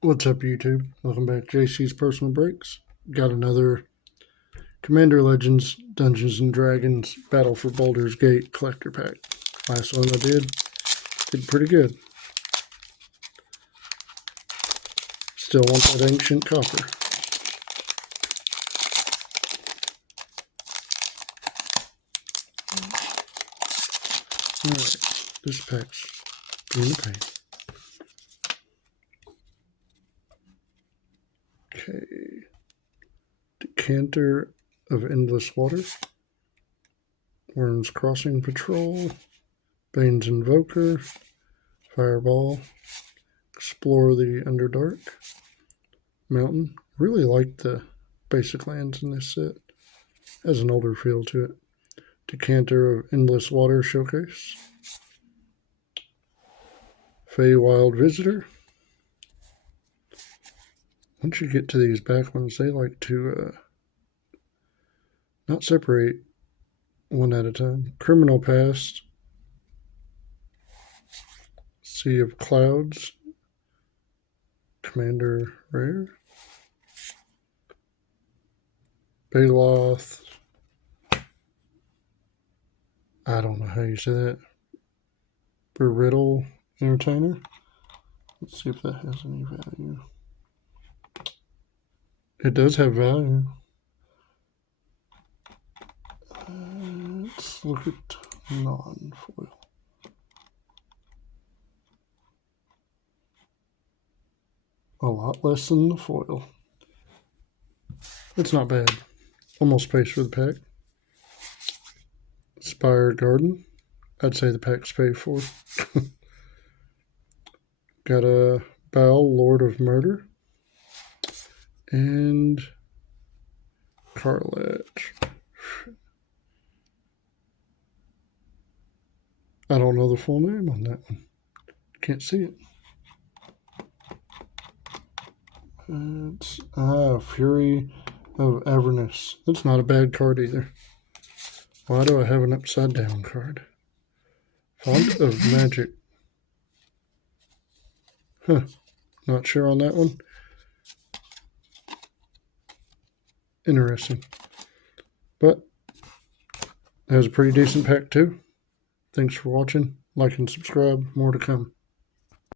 What's up, YouTube? Welcome back to JC's Personal Breaks. Got another Commander Legends Dungeons & Dragons Battle for Baldur's Gate collector pack. Last one I did pretty good. Still want that ancient copper. Alright, this pack's being a pain. Okay. Decanter of Endless Water. Worms Crossing Patrol. Bane's Invoker. Fireball. Explore the Underdark. Mountain. Really like the basic lands in this set. Has an older feel to it. Decanter of Endless Water Showcase. Feywild Visitor. Once you get to these back ones, they like to not separate one at a time. Criminal Past. Sea of Clouds. Commander Rare. Baloth. I don't know how you say that. Beriddle Entertainer. Let's see if that has any value. It does have value. Let's look at non-foil. A lot less than the foil. It's not bad. Almost pays for the pack. Spire Garden. I'd say the pack's paid for. Got a Baal, Lord of Murder. And Carlet. I don't know the full name on that one. Can't see it. It's Fury of Avernus. That's not a bad card either. Why do I have an upside down card? Font of Magic. Huh. Not sure on that one. Interesting. But that was a pretty decent pack too. Thanks for watching. Like and subscribe. More to come.